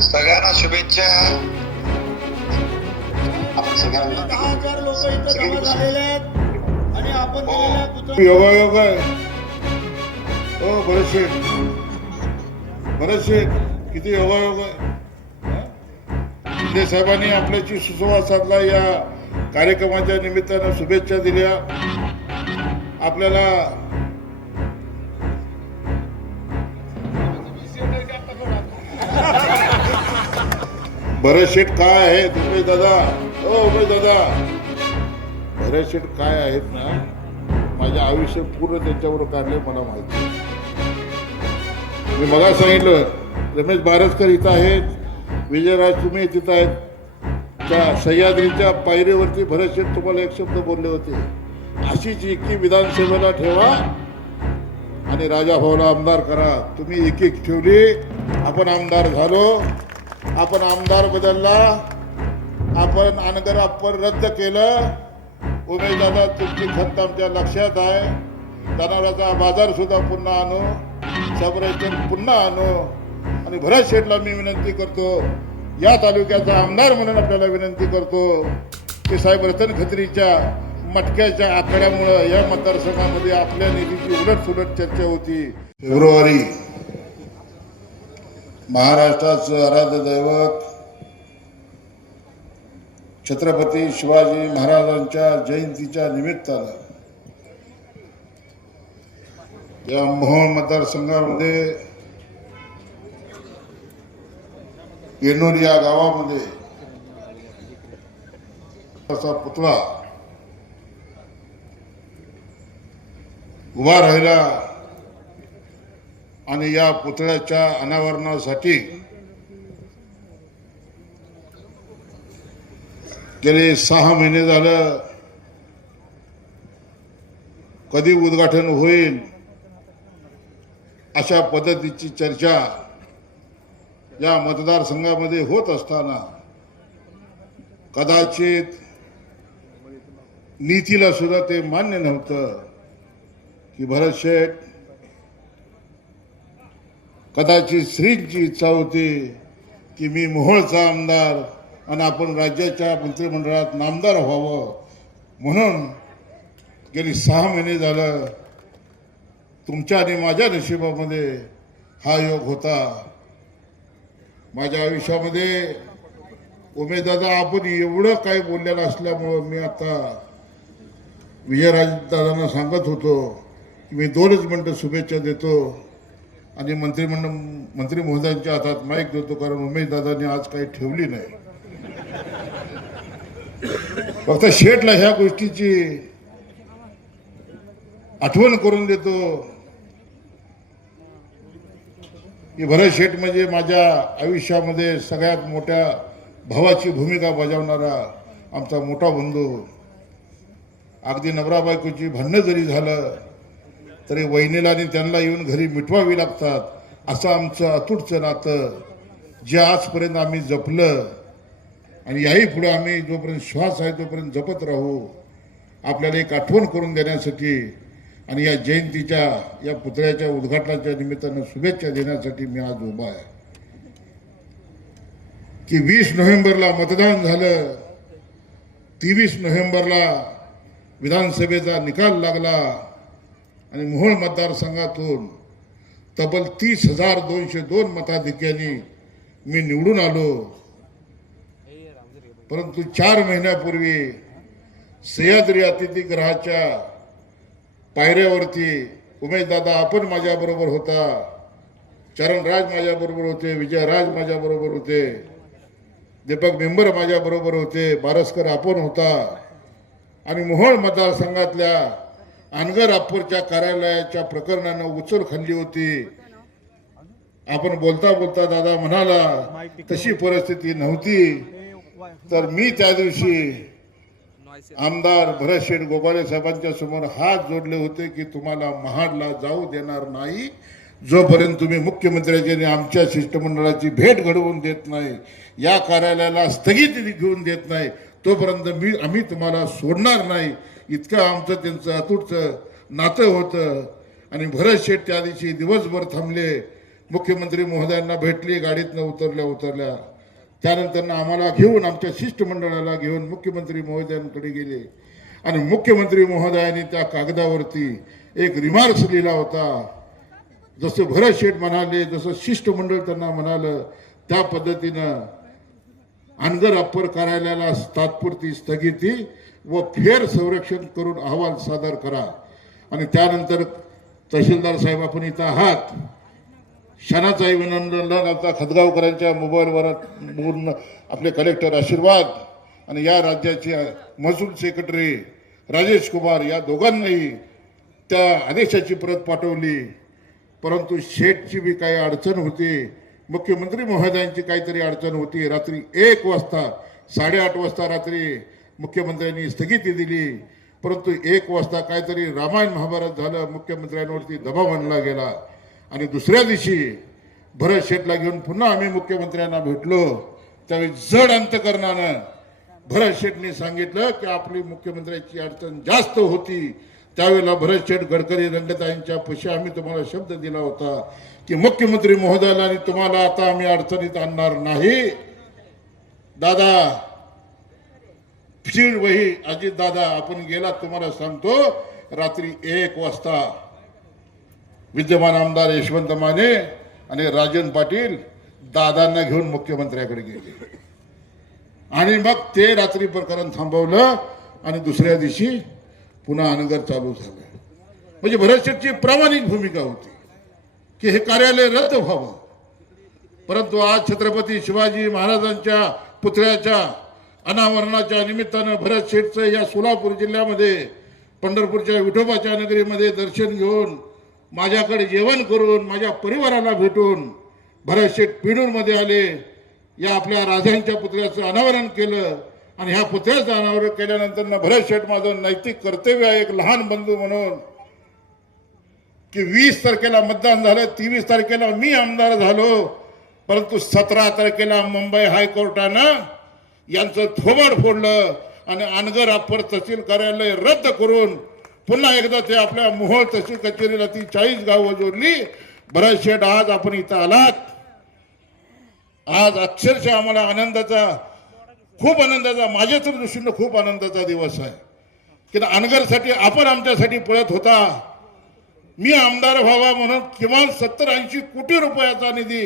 सगळ्यांना शुभेच्छा. दहा आपण हो. हो, हो, हो शेठ. शेठ किती आहे साहेबांनी आपल्याची सुसंवाद साधला. या कार्यक्रमाच्या निमित्तानं शुभेच्छा दिल्या. आपल्याला भरत शेठ काय आहेत उमेश दादा. ओ उमेश दादा. भरत शेठ काय आहेत ना माझे आयुष्य पूर्ण त्यांच्यावर काढले मला माहिती मी मला सांगितलं रमेश बारसकर इथं आहेत विजयराज तुम्ही तिथं आहेत. त्या सह्याद्रीच्या पायरीवरती भरत शेठ तुम्हाला एक शब्द बोलले होते. अशीच एकी विधानसभेला ठेवा आणि राजा भाऊला आमदार करा. तुम्ही एक एक ठेवली आपण आमदार झालो. आपण आमदार बदलला आपण अनगर आपण रद्द केलं. उमेश तुमची खत आमच्या लक्षात आहे. जनावराचा बाजार सुद्धा पुन्हा आणू. सबरेशन पुन्हा आणू. आणि भरत शेठला मी विनंती करतो या तालुक्याचा आमदार म्हणून आपल्याला विनंती करतो की साहेब रतन खत्रीच्या मटक्याच्या आकड्यामुळं या मतदारसंघामध्ये आपल्या निधीची उलट सुलट चर्चा होती. फेब्रुवारी महाराष्ट्राचं आराध्य दैवत छत्रपती शिवाजी महाराजांच्या जयंतीच्या निमित्तानं या मोहोळ मतदारसंघामध्ये येनोर या गावामध्ये असा पुतळा उभा राहिला. आणि या पुतळ्याच्या अनावरणासाठी गेले सहा महिने झालं. कधी उद्घाटन होईल अशा पद्धतीची चर्चा या मतदारसंघामध्ये होत असताना कदाचित नीतीला सुद्धा ते मान्य नव्हतं की भरत शेठ कदाचित श्रींची इच्छा होती की मी मोहोळचा आमदार आणि आपण राज्याच्या मंत्रिमंडळात नामदार व्हावं. म्हणून गेली सहा महिने झालं तुमच्या आणि माझ्या नशिबामध्ये हा योग होता. माझ्या आयुष्यामध्ये उमेददादा आपण एवढं काय बोललेलं असल्यामुळं मी आता विजयराज दादांना सांगत होतो की मी दोनच मिनटं शुभेच्छा देतो. आणि मंत्रिमंडळ मंत्री महोदयांच्या हातात माईक देतो कारण उमेश दादांनी आज काही ठेवली नाही. फक्त शेठला ह्या गोष्टीची आठवण करून देतो. की भरत शेठ म्हणजे माझ्या आयुष्यामध्ये सगळ्यात मोठ्या भावाची भूमिका बजावणारा आमचा मोठा बंधू. अगदी नवरा बायकोची भांडणं जरी झालं तरी वहिनीला आणि त्यांना येऊन घरी मिटवावी लागतात असं आमचं अतुटचं नातं. जे आजपर्यंत आम्ही जपलं आणि याही पुढे आम्ही जोपर्यंत श्वास आहे तोपर्यंत जपत राहू. आपल्याला एक आठवण करून देण्यासाठी आणि या जयंतीच्या या पुतळ्याच्या उद्घाटनाच्या निमित्तानं शुभेच्छा देण्यासाठी मी आज उभा आहे. की वीस नोव्हेंबरला मतदान झालं. तेवीस नोव्हेंबरला विधानसभेचा निकाल लागला. आणि मोहोळ मतदारसंघातून तब्बल तीस हजार दोनशे दोन मताधिक्यांनी मी निवडून आलो. परंतु चार महिन्यापूर्वी सह्याद्री अतिथीगृहाच्या पायऱ्यावरती उमेशदादा आपण माझ्याबरोबर होता चरणराज माझ्याबरोबर होते विजयराज माझ्याबरोबर होते दीपक मेंबर माझ्याबरोबर होते बारसकर आपण होता. आणि मोहोळ मतदारसंघातल्या अनगर अप्परच्या कार्यालयाच्या प्रकरणानं उचल खाल्ली होती. आपण बोलता बोलता दादा म्हणाला तशी परिस्थिती नव्हती. तर मी त्या दिवशी आमदार भरत शेठ गोपाले साहेबांच्या समोर हात जोडले होते की तुम्हाला महाडला जाऊ देणार नाही. जोपर्यंत तुम्ही मुख्यमंत्र्याची आणि आमच्या शिष्टमंडळाची भेट घडवून देत नाही या कार्यालयाला स्थगिती घेऊन देत नाही तोपर्यंत मी आम्ही तुम्हाला सोडणार नाही. इतकं आमचं त्यांचं अतुटचं नातं होतं. आणि भरत शेठ त्या दिवशी दिवसभर थांबले. मुख्यमंत्री महोदयांना भेटली गाडीतनं उतरल्या उतरल्या. त्यानंतर आम्हाला घेऊन आमच्या शिष्टमंडळाला घेऊन मुख्यमंत्री महोदयांकडे गेले. आणि मुख्यमंत्री महोदयांनी त्या कागदावरती एक रिमार्क्स लिहिला होता. जसं भरत शेठ म्हणाले जसं शिष्टमंडळ त्यांना म्हणालं त्या पद्धतीनं अनगर अप्पर कार्यालयाला तात्पुरती स्थगिती व फेर संरक्षण करून अहवाल सादर करा. आणि त्यानंतर तहसीलदार साहेब आपण इथं आहात. क्षणाचाही विनंदन आता खदगावकरांच्या मोबाईलवर बोलून आपले कलेक्टर आशीर्वाद आणि या राज्याचे महसूल सेक्रेटरी राजेश कुमार या दोघांनाही त्या आदेशाची प्रत पाठवली. परंतु शेठची बी काही अडचण होती. मुख्यमंत्री महोदयांची काहीतरी अडचण होती. रात्री एक वाजता साडेआठ वाजता रात्री मुख्यमंत्र्यांनी स्थगिती दिली. परंतु एक वाजता काहीतरी रामायण महाभारत झालं मुख्यमंत्र्यांवरती दबाव आणला गेला. आणि दुसऱ्या दिवशी भरत शेठला घेऊन पुन्हा आम्ही मुख्यमंत्र्यांना भेटलो. त्यावेळी जड अंतकरणानं भरत शेठने सांगितलं की आपली मुख्यमंत्र्याची अडचण जास्त होती. त्यावेळेला भरत शेठ गडकरी रंगताईंच्या पशी आम्ही तुम्हाला शब्द दिला होता की मुख्यमंत्री महोदयाला आणि तुम्हाला आता आम्ही अडचणीत आणणार नाही. दादा फिर वही अजित दादा आपण गेला तुम्हाला सांगतो रात्री एक वाजता विद्यमान आमदार यशवंत माने आणि राजन पाटील दादांना घेऊन मुख्यमंत्र्याकडे गेले. आणि मग ते रात्री प्रकरण थांबवलं आणि दुसऱ्या दिवशी पुन्हा अनगर चालू झालं. म्हणजे भरत शेठची प्रामाणिक भूमिका होती की हे कार्यालय रद्द व्हावं. परंतु आज छत्रपती शिवाजी महाराजांच्या पुतळ्याच्या अनावरणाच्या निमित्तानं भरत शेठचं या सोलापूर जिल्ह्यामध्ये पंढरपूरच्या विठोबाच्या नगरीमध्ये दर्शन घेऊन माझ्याकडे जेवण करून माझ्या परिवाराला भेटून भरत शेठ पिडूरमध्ये आले. या आपल्या राजांच्या पुतळ्याचं अनावरण केलं आणि ह्या पुतळ्याचं अनावरण केल्यानंतर ना भरत शेठ माझं नैतिक कर्तव्य आहे एक लहान बंधू म्हणून की वीस तारखेला मतदान झालं तेवीस तारखेला मी आमदार झालो परंतु सतरा तारखेला मुंबई हायकोर्टानं यांचं थोबड फोडलं आणि अनगर अप्पर तहसील कार्यालय रद्द करून पुन्हा एकदा ते आपल्या मोहोळ तहसील कचेरीला ती चाळीस गावं जोडली. बरं शेठ आज आपण इथं आलात. आज अक्षरशः आम्हाला आनंदाचा खूप आनंदाचा माझ्या तर दृष्टीनं खूप आनंदाचा दिवस आहे. की अनगरसाठी आपण आमच्यासाठी पळत होता. मी आमदार व्हावा म्हणून किमान सत्तर ऐंशी कोटी रुपयाचा निधी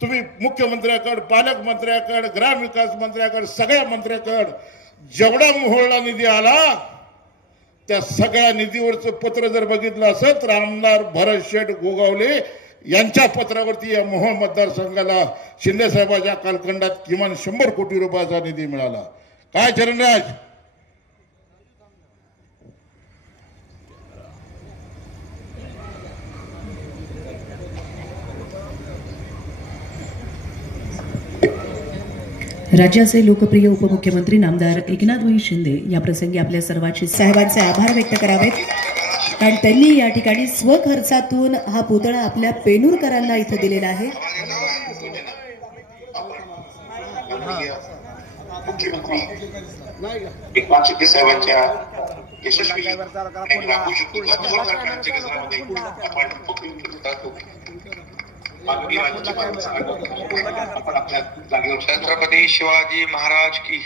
तुम्ही मुख्यमंत्र्याकडे पालकमंत्र्याकडे ग्रामविकास मंत्र्याकडे सगळ्या मंत्र्याकडे जेवढा मोहळला निधी आला त्या सगळ्या निधीवरचं पत्र जर बघितलं असेल तर आमदार भरत शेठ गोगावले यांच्या पत्रावरती या मोहोळ मतदारसंघाला शिंदेसाहेबाच्या कालखंडात किमान शंभर कोटी रुपयाचा निधी मिळाला. काय चरणराज राज्याचे लोकप्रिय उपमुख्यमंत्री नामदार एकनाथभाई शिंदे या प्रसंगी आपल्या सर्वांचे साहेबांचे आभार व्यक्त करावेत. कारण त्यांनी या ठिकाणी स्वखर्चातून हा पुतळा आपल्या पेनूरकरांना इथं दिलेला आहे. मुख्यमंत्री एकनाथ शिंदे साहेबांच्या यशस्वी आपण छत्रपती शिवाजी महाराज की.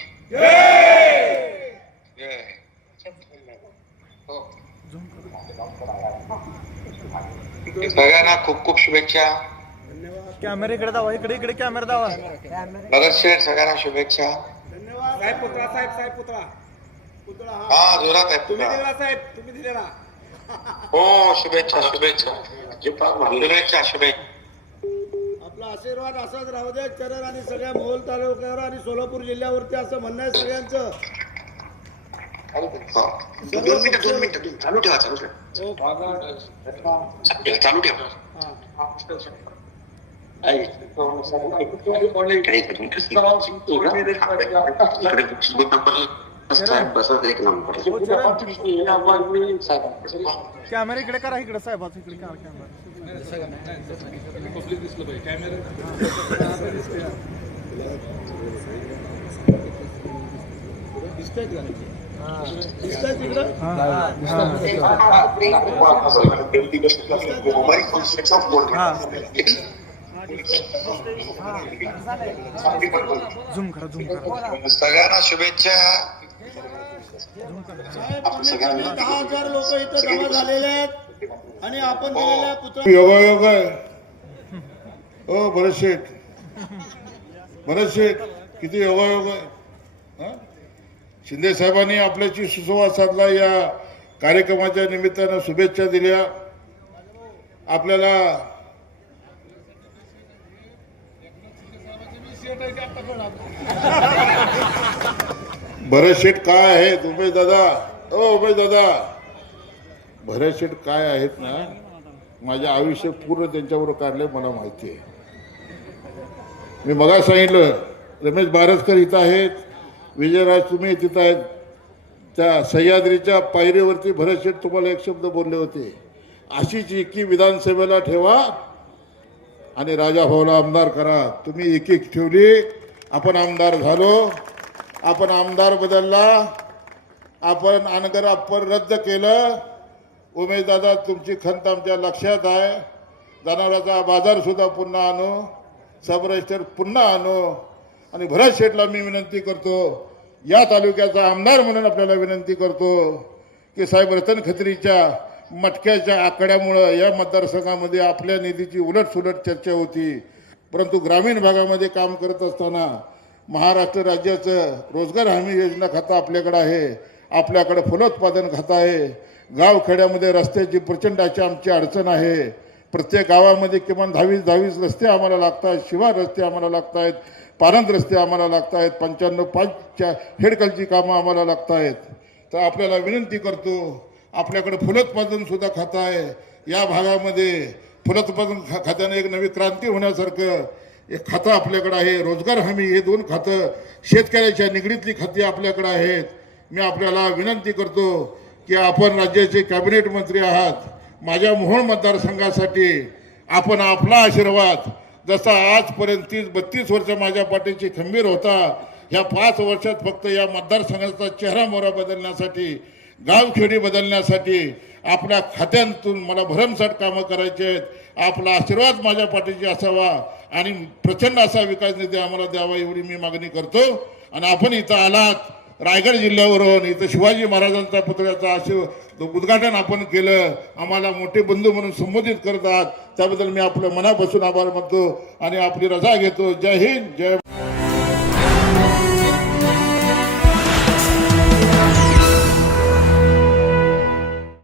जय हो. सगळ्यांना खूप खूप शुभेच्छा. कॅमेरा इकडे दावा इकडे इकडे कॅमेरा दावा. भरत शेठ सगळ्यांना शुभेच्छा. साहेब पुतळा साहेब साहेब पुतळा पुतळा हा जोरात आहे तुम्ही दिलेला साहेब तुम्ही दिलेला हो शुभेच्छा शुभेच्छा. शुभेच्छा शुभेच्छा. आशीर्वाद असाच राहू दे चरण आणि सगळ्या मोहोळ तालुक्यावर आणि सोलापूर जिल्ह्यावरती असं म्हणणं आहे सगळ्यांचं. हो. दोन मिनिटं दोन मिनिटं चालू ठेवा चालू ठेवा. चालू ठेवा इकडे एक मिनिट. इकडे दोन नंबर साहेब बसत एक नंबर कॅमेरा इकडे करा इकडे साहेबाचं इकडे करा कॅमेरा मोबाईल कॉन्सेप्टचा बोर्ड सगळ्यांना शुभेच्छा दहा हजार लोक इथं जमा झालेले आहेत आणि आपण दिलेल्या पुतळा योगायोग आहे हो भरत शेठ. भरत शेठ किती योगायोग आहे हं? शिंदे साहेबांनी आपल्याशी सुसंवाद साधला या कार्यक्रमाच्या निमित्तानं शुभेच्छा दिल्या. आपल्याला भरत शेठ काय आहेत उमेश दादा. ओ उमेश दादा. भरत शेठ काय आहेत ना माझे आयुष्य पूर्ण त्यांच्यावर काढले मला माहिती आहे. मी मगा सांगितलं रमेश बारसकर इथं आहेत विजयराज तुम्ही तिथं आहेत. त्या सह्याद्रीच्या पायरीवरती भरत शेठ तुम्हाला एक शब्द बोलले होते. अशीच एकी विधानसभेला ठेवा आणि राजाभाऊला आमदार करा. तुम्ही एक एक ठेवली आपण आमदार झालो. आपण आमदार बदलला आपण अनगर अप्पर रद्द केलं. उमेशदादा तुमची खंत आमच्या लक्षात आहे. जनावरांचा बाजार सुद्धा पुन्हा आणू. सब रजिस्टर पुन्हा आणू. आणि भरत शेठला मी विनंती करतो या तालुक्याचा आमदार म्हणून आपल्याला विनंती करतो की साहेब रतन खत्रीच्या मटक्याच्या आकड्यामुळं या मतदारसंघामध्ये आपल्या निधीची उलटसुलट चर्चा होती. परंतु ग्रामीण भागामध्ये काम करत असताना महाराष्ट्र राज्याचं रोजगार हमी योजना खातं आपल्याकडं आहे. आपल्याकडं फलोत्पादन खातं आहे. गावखेड्यामध्ये रस्त्याची प्रचंड अशी आमची अडचण आहे. प्रत्येक गावामध्ये किमान दहावीस दहावीस रस्ते आम्हाला लागतात. शिवार रस्ते आम्हाला लागत आहेत पारंत रस्ते आम्हाला लागत आहेत पंच्याण्णव पाचच्या हेडकलची कामं आम्हाला लागत आहेत तर आपल्याला विनंती करतो आपल्याकडे फलोत्पादनसुद्धा खातं आहे. या भागामध्ये फलोत्पादन खा खात्याने एक नवी क्रांती होण्यासारखं एक खातं आपल्याकडं आहे रोजगार हमी हे दोन खातं शेतकऱ्याच्या निगडीतली खाती आपल्याकडं आहेत. मी आपल्याला विनंती करतो की आपण राज्याचे कॅबिनेट मंत्री आहात माझ्या मोहोळ मतदारसंघासाठी आपण आपला आशीर्वाद जसा आजपर्यंत तीस बत्तीस वर्ष माझ्या पाठीशी खंबीर होता ह्या पाच वर्षात फक्त या मतदारसंघाचा चेहरा मोहरा बदलण्यासाठी गावखेडी बदलण्यासाठी आपल्या खात्यांतून मला भरमसाठ कामं करायचे आहेत. आपला आशीर्वाद माझ्या पाठीशी असावा आणि प्रचंड असा विकास निधी आम्हाला द्यावा एवढी मी मागणी करतो. आणि आपण इथं आलात रायगड जिल्ह्यावरून इथं शिवाजी महाराजांचा पुतळ्याचा असे उद्घाटन आपण केलं. आम्हाला मोठे बंधू म्हणून संबोधित करतात. त्याबद्दल मी आपलं मनापासून आभार मानतो आणि आपली रजा घेतो. जय हिंद जय